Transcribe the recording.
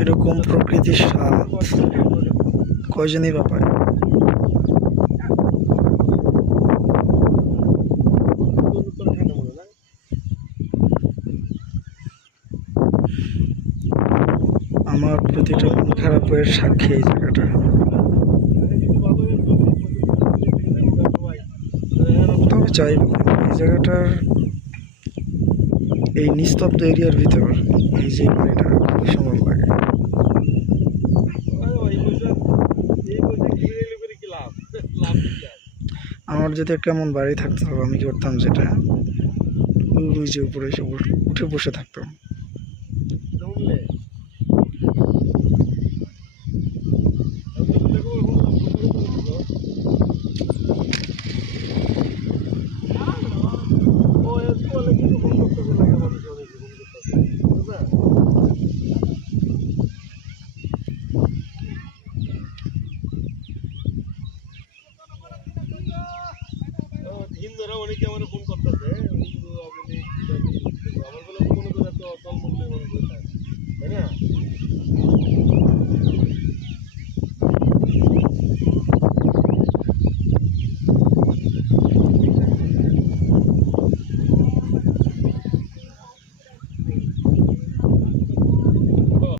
এরকম প্রকৃতির স্বাদ কয়জনই বা পায়। আমার প্রতিটা মন খারাপের সাক্ষী এই জায়গাটা। তবে চাই এই জায়গাটার এই নিস্তব্ধ এরিয়ার ভিতর এই যে বাড়িটা খুব সুন্দর লাগে। আমার যদি একটা এমন বাড়ি থাকতো আমি কি করতাম, যেটা ওই যে উপরে এসে উঠে বসে থাকতাম। হিন্দুরা অনেকে আমার ফোন করতেছে।